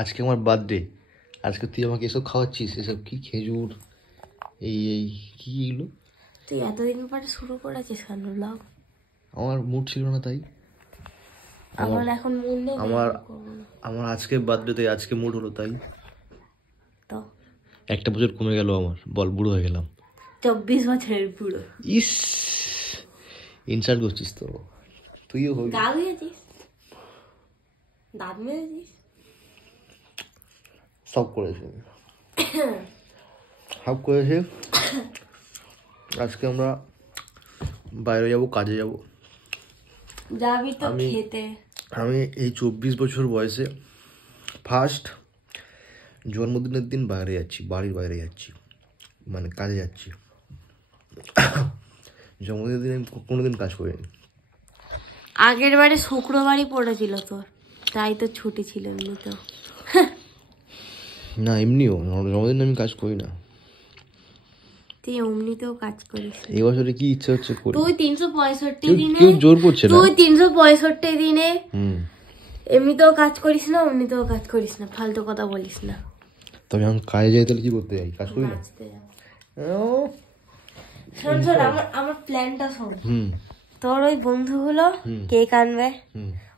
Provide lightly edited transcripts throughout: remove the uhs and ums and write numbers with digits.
আজকে আমার বার্থডে, আজকে তুই আমাকে এসব খাওয়াচ্ছিস, এসব কি খেজুর এই এই কি এগুলো? তুই এতদিন পরে শুরু করেছিস কেন ব্লগ? আমার মুড ছিল না তাই। আমার এখন মুড নেই। আমার আজকে বার্থডে তাই আজকে মুড হলো তাই। তো একটা বছর কমে গেল আমার, বল বুড়ো হয়ে গেলাম। 24 বছরের বুড়ো। ইস ইনসাল্ট করছিস তো, তুইও হবি। দাঁত মেরেছিস, দাঁত মেরেছিস, সব করেছে সব করেছে। আজকে আমরা বাইরে যাব, কাজে যাব। যাবি তো খেতে। আমি এই 24 বছর বয়সে ফার্স্ট জন্মদিনের দিন বাইরে যাচ্ছি, বাড়ির বাইরে যাচ্ছি, মানে কাজে যাচ্ছি। জন্মদিনের দিন আমি কোনোদিন কাজ করিনি। আগের বারে শুক্রবারই পড়েছিল তোর, তাই তো ছুটি ছিল। এমনি তো না, এমনিও জন্মদিন আমি কাজ করি না। তুই এমনিতেও কাজ করিস। এই বছরে কি ইচ্ছা হচ্ছে করি। তুই 365 দিনে, কেউ জোর করছে না। তুই 365 দিনে এমনিতেও কাজ করিস না, এমনিতেও কাজ করিস না, ফালতু কথা বলিস না। তবে আমি কাজে যাই, তাহলে কি করতে যাই? কাজ করি না। শোন শোন, আমার প্ল্যানটা শোন। তোর ওই বন্ধুগুলো কেক আনবে,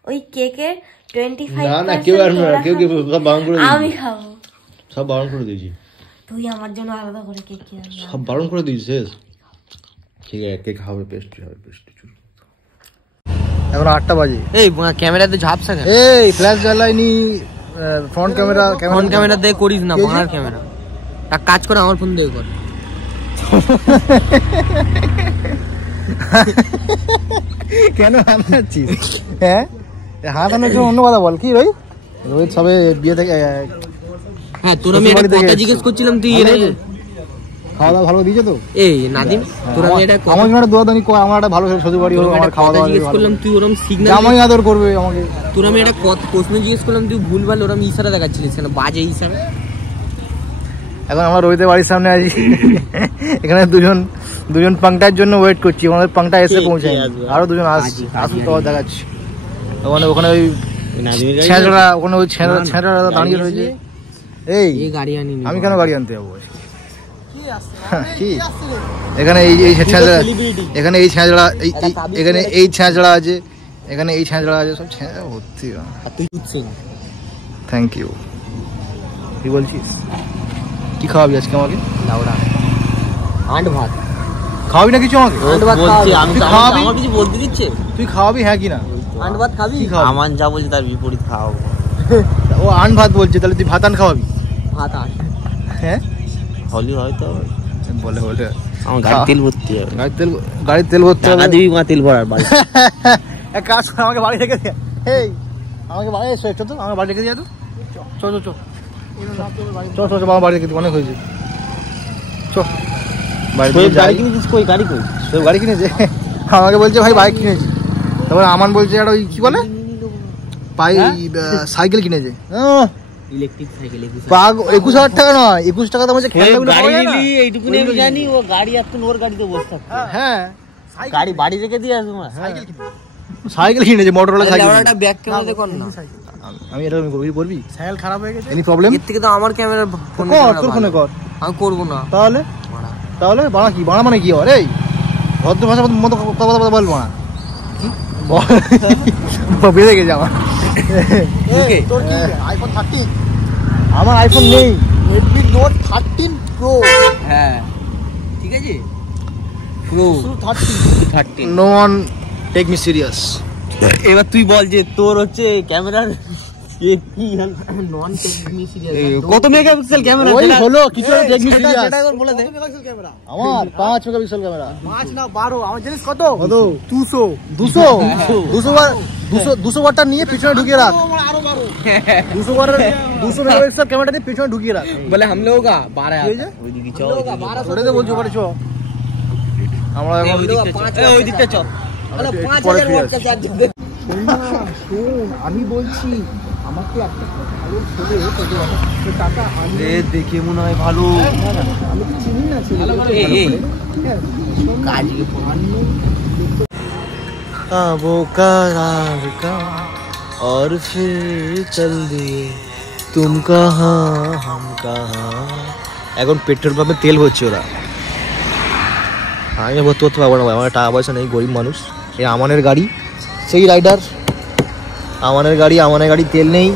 ওই কেকের 25% না না, কেউ আনবে না, কেউ সব বারণ করে দিয়েছি। আমি খাবো, সব বারণ করে দিয়েছি। তুই আমার জন্য আলাদা করে কেক কিনে আনবি। সব বারণ করে দিয়েছি শেষ। ঠিক আছে, কেক হবে, পেস্ট্রি হবে, পেস্ট্রি। এখন 8টা বাজে। এই ক্যামেরাতে ঝাপসা কেন? এই ফ্ল্যাশ জ্বালাইনি, ফ্রন্ট ক্যামেরা দিয়ে করিস না, বাংলার ক্যামেরা। এক কাজ করে আমার ফোন দিয়ে কর। কেন হাঁটাচ্ছিস? হ্যাঁ, হাঁটানোর জন্য অন্য কথা বল। কি রোহিত সবে বিয়ে থেকে। হ্যাঁ, তোর আমি একটা কথা জিজ্ঞেস করছিলাম, তুই খাওয়া দাওয়া ভালো দিয়েছে তো? এই নাদিম, তোর আমি এটা আমার জন্য দোয়াদানি কর, আমার একটা ভালো শ্বশুর বাড়ি হোক, আমার খাওয়া দাওয়া জিজ্ঞেস করলাম, তুই ওরকম সিগন্যাল জামাই আদর করবে আমাকে। তোর আমি একটা প্রশ্ন জিজ্ঞেস করলাম, তুই ভুলভাল ওরকম ইশারা দেখাচ্ছিলিস কেন? বাজে ইশারা। এখন আমরা রোহিতের বাড়ির সামনে আছি। এখানে দুজন পাংটার জন্য ওয়েট করছি। আমাদের পাংটা এসে পৌঁছায়, আরো দুজন আসুন তো দেখাচ্ছি। ওখানে ওই ছেঁচড়া, ওখানে ওই ছেঁচড়া দাঁড়িয়ে রয়েছে। এই গাড়ি আনি, আমি কেন গাড়ি আনতে যাবো? কি এখানে এই ছেঁচড়া, এখানে এই ছেঁচড়া, এখানে এই ছেঁচড়া আছে, এখানে এই ছেঁচড়া আছে, সব ছেঁচড়া ভর্তি। Thank you. কি বলছিস? কি খাওয়াবি আজকে আমাকে? লাউড়া আন্ড ভাত খাওয়াবি না কিছু আমাকে? আন্ড ভাত খাওয়াবি? আমি খাওয়াবি? আমার কিছু বলতে দিচ্ছে? তুই খাওয়াবি হ্যাঁ কি না? আন্ড ভাত খাবি? আমান যা বলছে তার বিপরীত খাওয়াবো। ও আন ভাত বলছে, তাহলে তুই ভাত আন খাওয়াবি? ভাত আন, হ্যাঁ হলি হয়তো বলে আমার গাড়ি তেল ভর্তি হবে। গাড়ির তেল ভর্তি হবে? দিবি মা তেল ভরার বাড়ি। এক কাজ কর, আমাকে বাড়ি রেখে দে। এই আমাকে বাড়ি এসো, চল তো, আমাকে বাড়ি রেখে দিয়ে তো। চল চল চল চল চল, বাবা বাড়ি রেখে দিই, অনেক হয়েছে। চল বাড়ি কিনেছিস? কই গাড়ি কই? সব গাড়ি কিনেছে। আমাকে বলছে ভাই বাইক কিনেছি। তারপর আমান বলছে একটা ওই কি বলে সাইকেল কিনেছে। ইলেকট্রিক সাইকেল 21,000 টাকা নয়, 21 টাকা দাম হচ্ছে। এইটুকুনি আমি জানি, ও গাড়ি এখন ওর গাড়িতে বসে থাকে। হ্যাঁ, গাড়ি বাড়ি রেখে দিয়ে আসবো। সাইকেল কিনেছে, মোটরওয়ালা সাইকেল। একটা ব্যাক ক্যামেরা দে কর না। আমি এটা করবি? সাইকেল খারাপ হয়ে গেছে, এনি প্রবলেম? এর থেকে তো আমার ক্যামেরা ফোন কর, তোর ফোনে কর। আমি করব না। তাহলে বাড়া কি? বাড়া মানে কি? আরে ভদ্র ভাষার মতো কথা বলবো না। বেড়ে গেছে আমার। তোর কি আইফোন 13? আমার আইফোন নেই, রেডমি নোট 13 প্রো। হ্যাঁ ঠিক আছে, pro 13। No one take me serious. এবার তুই বল যে তোর হচ্ছে ক্যামেরার নন টেকমি সিরিয়াস কত মেগাপিক্সেল ক্যামেরা? ওই হলো কিছু টেকমি সিরিয়াস। সেটা একবার বলে দে। কত মেগাপিক্সেল ক্যামেরা? আমার 5 মেগাপিক্সেল ক্যামেরা। 5 না 12। আমার জানিস কত? 200 ওয়াটটা নিয়ে পিছনে ঢুকিয়ে রাখ। আরো 12 200 মেগাপিক্সেল ক্যামেরাটা নিয়ে পিছনে ঢুকিয়ে রাখ। বলে हम लोगों का 12 है। ওইদিকে চল, ওরে তো বলছো বাড়ি চ। আমরা ওই দিকটা চল। আরে 5000 ওয়াট কা চার্জ দে। শোন আমি বলছি, আমাকে একটা ভালো ছেলে তোদের টাকা আনবে। দেখে মনে হয় ভালো। আমি তো চিনি না ছেলে। কাজকে ফোন वो करार का और फिर चल दिए তুম কাহা হাম কাহা। এখন পেট্রোল পাম্পে তেল ভরছে ওরা, আমি ভর্তি করতে পারবো না ভাই, আমার টাকা পয়সা নেই, গরিব মানুষ। এই আমানের গাড়ি, সেই রাইডার আমানের গাড়ি, তেল নেই,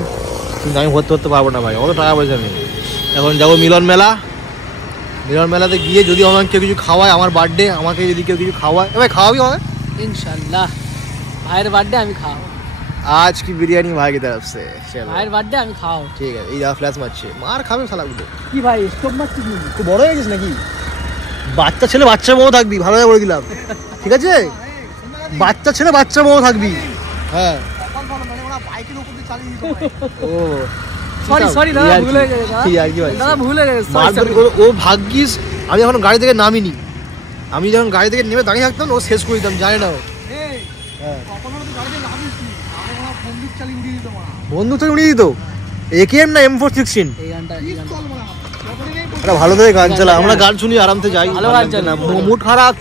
কিন্তু আমি ভর্তি করতে পারবো না ভাই, অত টাকা পয়সা নেই। এখন যাবো মিলন মেলাতে গিয়ে যদি আমাকে কেউ কিছু খাওয়ায়, আমার বার্থডে, আমাকে যদি কেউ কিছু খাওয়ায়, ভাই খাওয়াবি আমাকে? ইনশাল্লাহ, ভাইয়ের বার্থডে আমি খাওয়াবো। आज की बिरयानी भाई की तरफ से, ভাইয়ের বার্থডে আমি খাওয়াবো। ঠিক আছে, এই যা ফ্ল্যাশ মারছে, মার খাবে শালাগুলো। কি ভাই স্টপ মারছিস? খুব বড় হয়ে গেছিস নাকি? বাচ্চা ছেলে বাচ্চা বউ থাকবি, ভালো করে বলে দিলাম, ঠিক আছে? বাচ্চা ছেলে বাচ্চা বউ থাকবি। হ্যাঁ, ও সরি দাদা, ভুলে গেছে দাদা, ভুলে গেছে। ও ভাগ্যিস আমি এখন গাড়ি থেকে নামিনি, আমি যখন গাড়ি থেকে নেমে দাঁড়িয়ে থাকতাম ও শেষ করে দিতাম, জানি না ও। বন্দুক চালিয়ে উড়িয়ে দিত। AKM না M416? এটা ভালো থেকে গান চালা, আমরা গান শুনি আরামতে যাই, ভালো গান চালা, মুড খারাপ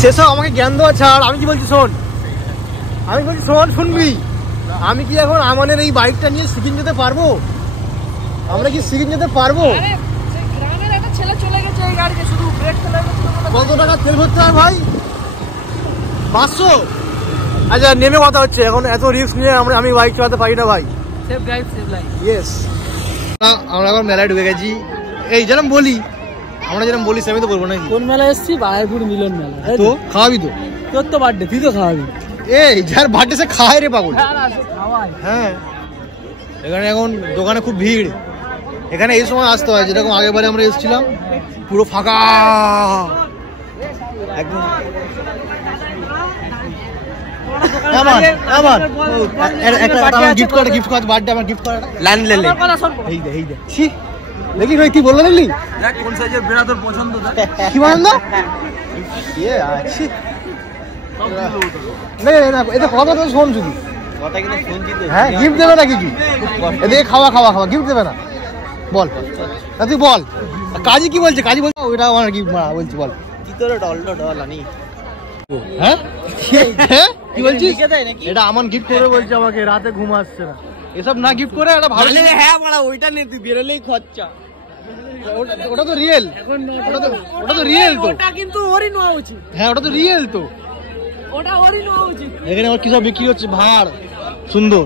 সেসব আমাকে জ্ঞান দেওয়া ছাড়। আমি কি বলছি শোন, শুনবি? আমি কি এখন আমাদের এই বাইকটা নিয়ে সিকিম যেতে পারবো? আমরা কি সিকিম যেতে পারবো? কত টাকা তেল ভরতে হয় ভাই? 500? আচ্ছা নেমে কথা হচ্ছে, এখন এত রিস্ক নিয়ে আমি বাইক চালাতে পারি না ভাই। ইয়েস, আমরা এখন মেলায় ঢুকে গেছি। এই যেরকম বলি আমি তো বলবো নাকি। কোন মেলা এসছি? বারাইপুর মিলন মেলা। তো খাওয়াবি তো? তোর তো বার্থডে, তুই তো খাওয়াবি। এই যার বার্থডে সে খায় রে পাগল। হ্যাঁ, এখানে এখন দোকানে খুব ভিড়, এখানে এই সময় আসতে হয়, যেরকম আগেরবারে আমরা এসেছিলাম পুরো ফাঁকা একদম। দেখি ভাই কি বললো, দেখলি কোন সাইজের বেড়া তোর পছন্দ, কি বলল? কথা তো শোন শুধু, হ্যাঁ গিফট দেবে নাকি? কি এদিকে খাওয়া গিফট দেবে না? বল তুই বল। কাজী কি বলছে? কাজী বলছে ওইটা আমার গিফট বলছি, বল কি তোর ডল আনি। হ্যাঁ কি বলছিস? এটা আমার গিফট করে বলছে আমাকে, রাতে ঘুম আসছে না, এসব না গিফট করে একটা ভালো। হ্যাঁ বড়া, ওইটা নে, তুই বেরোলেই খরচা। ওটা তো রিয়েল, ওটা তো রিয়েল তো, ওটা কিন্তু ওরই নেওয়া উচিত। হ্যাঁ ওটা তো রিয়েল তো, ওটা ওরই নেওয়া উচিত। এখানে আমার কি সব বিক্রি হচ্ছে ভাড় সুন্দর,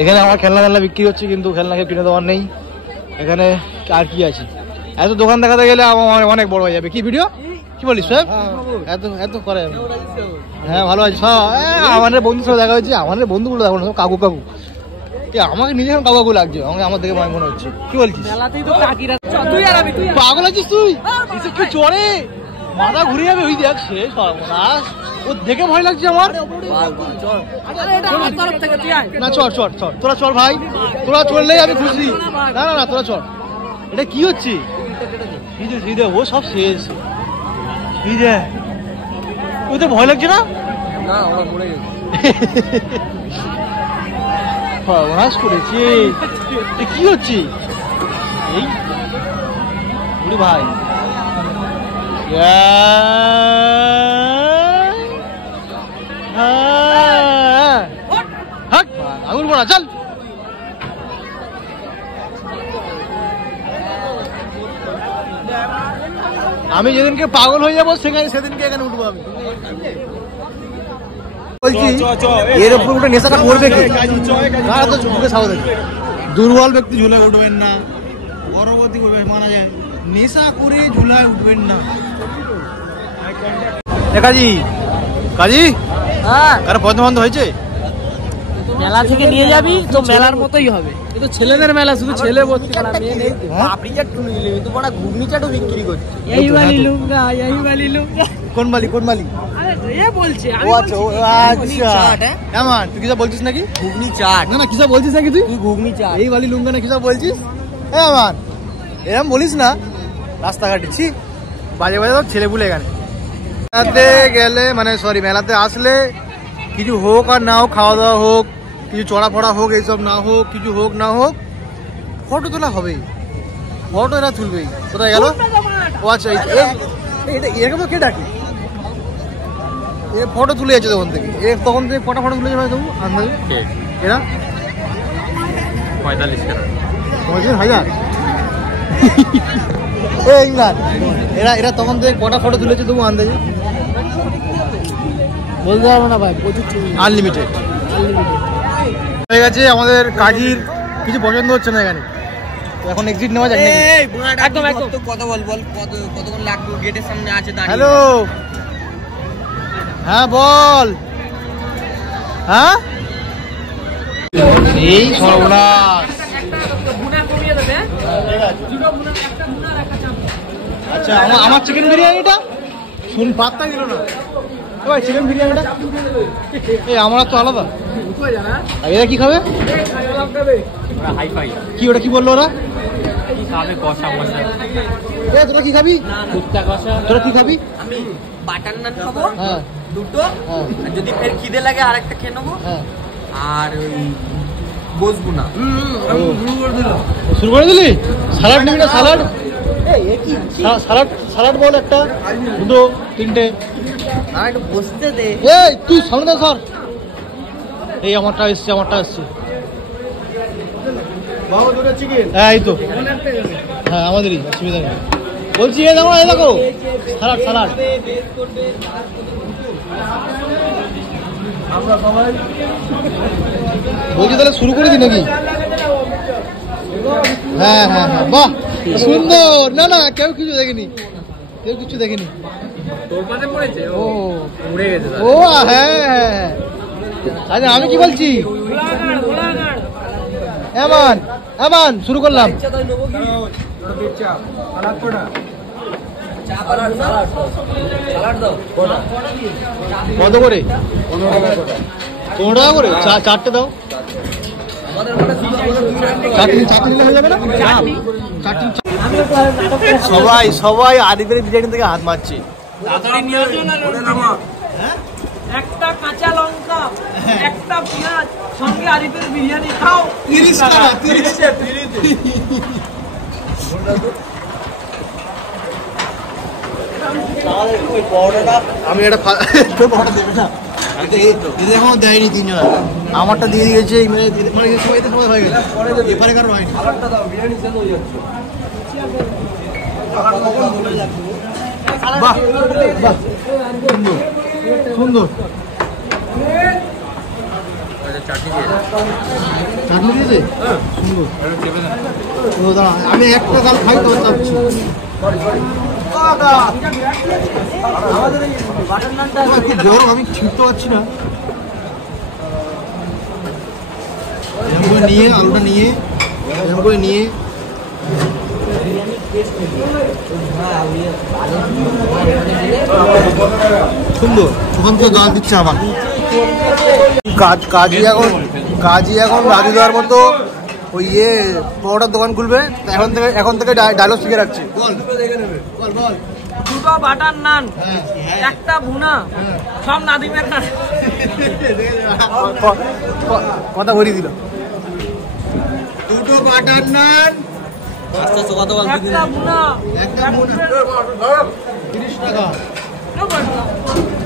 এখানে আমার খেলনা বিক্রি হচ্ছে, কিন্তু খেলনা কিনে দেওয়ার নেই এখানে। আর কি আছে, এত দোকান দেখাতে গেলে আমার অনেক বড় হয়ে যাবে। কি ভিডিও কি বলিস সাহেব? এত করে। হ্যাঁ ভালো আছে সব, আমাদের বন্ধুর সাথে দেখা হয়েছে, আমাদের বন্ধুগুলো দেখো সব কাকু আমাকে নিজে কাকু লাগছে, আমার দেখে মনে হচ্ছে। কি বলছিস? পাগল আছিস তুই? কি চড়ে মাথা ঘুরে যাবে, ওই দেখ শেষ ও দেখে ভয় লাগছে আমার। না চল তোরা চল ভাই, তোরা চললেই আমি খুশি। না তোরা চল। এটা কি হচ্ছে? ও সব শেষ, ওদের ভয় লাগছে না? সর্বনাশ করেছে, কি হচ্ছে এই ভাই? আমি উঠবো না, চল। আমি যেদিনকে পাগল হয়ে যাবো সেদিনকে এখানে উঠবো আমি। বলছি এর উপর উঠে নেশাটা করবে কি? দুর্বল ব্যক্তি ঝুলে উঠবেন না, গর্ভবতী মানা যায়, নেশা করে ঝুলায় উঠবেন না। কাজী কারো পছন্দ বন্ধ হয়েছে? মেলা থেকে নিয়ে যাবি তো মেলার মতোই হবে, কিন্তু ছেলেদের মেলা, শুধু ছেলে ভর্তি করা, মেয়ে নেই। তো বড় ঘুগনি চাটও বিক্রি করছে। এই বালি লুঙ্গা। কোন বালি? আরে এ বলছে, ও আচ্ছা কেমন তুই কিসব বলছিস নাকি? ঘুগনি চাট। না কিসব বলছিস নাকি তুই? ঘুগনি চাট, এই বালি লুঙ্গা না কিসব বলছিস? হ্যাঁ আমার এরকম বলিস না রাস্তাঘাটে, ছি বাজে সব ছেলে পুলে। এখানে মেলাতে গেলে মেলাতে আসলে কিছু হোক আর না হোক, খাওয়া দাওয়া হোক, কিছু চড়া ফড়া হোক, এইসব না হোক, কিছু হোক না হোক, ফটো তোলা হবেই, ফটো এরা তুলবেই। কোথায় গেল? ও আচ্ছা এরকম কে ডাকি? ফটো তুলে যাচ্ছে তখন থেকে, তখন থেকে কটা ফটো তুলে যাবে তবু আন্দাজে এরা? 45,000 এরা তখন থেকে কটা ফটো তুলেছে তবু আন্দাজে বলতে পারবো না ভাই। আনলিমিটেড হয়ে গেছে আমাদের কাজীর, কিছু পছন্দ হচ্ছে না এখানে, তো এখন এক্সিট নেওয়া যাক। একদম একদম কথা বল কতক্ষণ লাগবে গেটের সামনে আছে দাঁড়িয়ে। হ্যালো, হ্যাঁ বল। হ্যাঁ এই সর্বনাশ। আচ্ছা আমার চিকেন বিরিয়ানিটা শুন পাত্তা দিল না ভাই। চিকেন বিরিয়ানিটা এই আমরা তো আলাদা। এরা কি খাবে? কি ওটা কি বললো ওরা? তোরা কি খাবি? তোরা কি খাবি? আমি বাটার নান খাবো, হ্যাঁ দুটো, আর যদি ফের খিদে লাগে আরেকটা খেয়ে নেবো, হ্যাঁ আর ওই বসবো না। শুরু করে দিলি? স্যালাড নিবি না? স্যালাড স্যালাড স্যালাড বল একটা, দুটো, তিনটে। আর একটু বসতে দে। এই তুই সামনে ধর। এই আমারটা এসছে, আমারটা এসছে। হ্যাঁ এই তো, হ্যাঁ আমাদেরই, অসুবিধা নেই। বলছি এ দেখো, এই দেখো স্যালাড স্যালাড। বলছি তাহলে শুরু করে দি নাকি? হ্যাঁ হ্যাঁ হ্যাঁ, বাহ সুন্দর। না না কেউ কিছু দেখেনি, কেউ কিছু দেখেনি। ও ও হ্যাঁ হ্যাঁ। আচ্ছা আমি কি বলছি, এমন এমন শুরু করলাম। কত করে? 15 টাকা করে? চারটে দাও। সবাই সবাই আরিফের বিরিয়ানি থেকে হাত মারছে। একটা কাঁচা লঙ্কা, একটা পেঁয়াজ, সঙ্গে আরিফের বিরিয়ানি খাও 30 টাকা। আমি এটা দেবে না, এখনো দেয়নি তিনজন। আমারটা দিয়ে দিয়েছে, মানে সবাই হয়ে গেছে, এপারে কারো হয়নি। বাহ বাহ সুন্দর। চাটনি দিয়েছে সুন্দর। আমি একটা গাল খাই তো চাচ্ছি। খুব গরম, আমি ছিটতে পারছি না। নিয়ে আলুটা নিয়ে এরকম করে নিয়ে সুন্দর। ওখান থেকে গান দিচ্ছে আমার কাজী এখন রাজু দেওয়ার মতো ওই পরোটার দোকান খুলবে। এখন থেকে ডায়লগ শিখে রাখছে। দুটো বাটার নান, একটা ভুনা, সব নাদিমের কাছে। কথা ভরিয়ে দিল। দুটো বাটার নান, একটা ভুনা, 30 টাকা।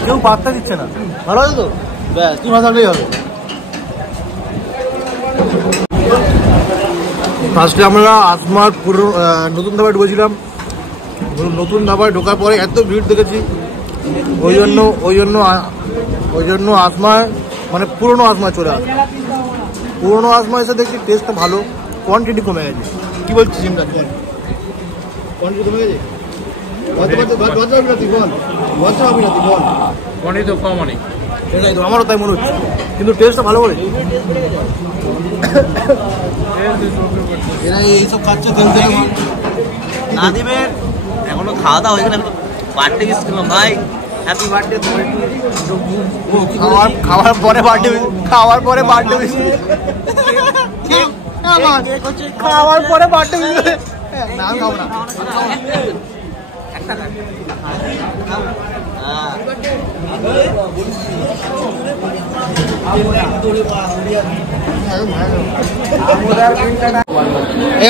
কেউ পাত্তা দিচ্ছে না। ভালো আছে তো? ব্যাস তুই ভালো থাকলেই হবে। ফার্স্টে আমরা আসমার পুরো নতুন ধাবায় ঢুকেছিলাম। নতুন ধাবায় ঢোকার পরে এত ভিড় দেখেছি, ওই জন্য আসমায় মানে পুরোনো আসমায় চলে আসে। পুরোনো আসমায় এসে দেখছি টেস্টটা ভালো, কোয়ান্টিটি কমে গেছে। কি বলছিস ইমরান? বল, কোয়ান্টিটি কমে গেছে? আমারও তাই মনে হচ্ছে, কিন্তু টেস্টটা ভালো করে। এরা এইসব খাচ্ছে তেল থেকে। নাদিমের এখনো খাওয়া দাওয়া হয়ে গেল, বার্থডে উইশ করলাম ভাই, হ্যাপি বার্থডে। খাওয়ার পরে বার্থডে উইশ। খাওয়ার পরে বার্থডে উইশ। খাওয়ার পরে বার্থডে উইশ। না আমি খাবো না।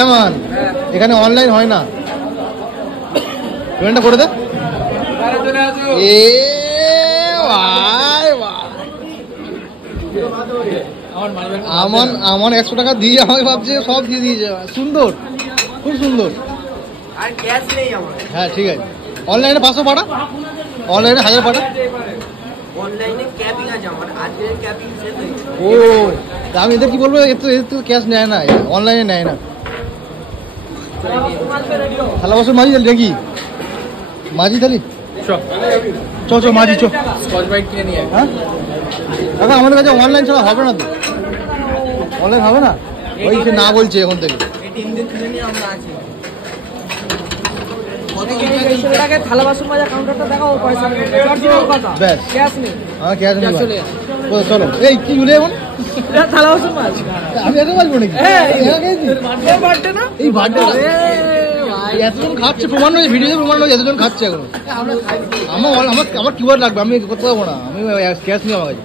এমন এখানে অনলাইন হয় না, পেমেন্টটা করে দে। আমার 100 টাকা দিয়ে আমাকে ভাবছে সব দিয়ে দিয়েছে। সুন্দর, খুব সুন্দর। আর ক্যাশ নেই আমার। হ্যাঁ ঠিক আছে, অনলাইনে 500 পাঠা, অনলাইনে 1000 পাঠা। অনলাইনে ক্যাপিং আছে আমার, আজকের ক্যাপিং শেষ হয়েছে। ও আমি এদের কি বলবো, এর তো ক্যাশ নেয় না, অনলাইনে নেয় না। থালা বাসন মাঝি তাহলে নাকি, মাঝি তাহলে চ মাঝি চ। হ্যাঁ দাদা আমাদের কাছে অনলাইন ছাড়া হবে না তো, অনলাইন হবে না, ওই সে না বলছে এখন থেকে। থালা বাসন মাজা কাউন্টারটা দেখাও, পয়সা ব্যাস ক্যাশ নেই। হ্যাঁ ক্যাশ নেই, চলো। এই কি বলে এখন থালা বাসন মাছ আমি এত বাজবো নাকি? বার্থডে না, এই বার্থডে এতজন খাচ্ছে, প্রমাণ হয়েছে, ভিডিওতে প্রমাণ হয়েছে এতজন খাচ্ছে এখন। আমার কিউআর লাগবে, আমি করতে পারবো না, আমি ক্যাশ নিয়ে আমার কাছে।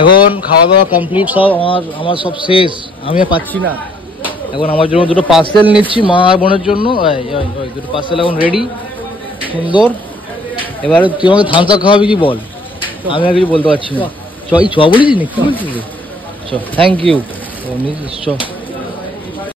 এখন খাওয়া দাওয়া কমপ্লিট, সব আমার সব শেষ, আমি আর পাচ্ছি না। এখন আমার জন্য দুটো পার্সেল নিচ্ছি, মা আর বোনের জন্য। ওই দুটো পার্সেল এখন রেডি, সুন্দর। এবারে তুই আমাকে থামস আপ খাওয়াবি কি বল, আমি আর কিছু বলতে পারছি না। চ বলেছিস না, কি বলছিস? চ, থ্যাংক ইউ। চ।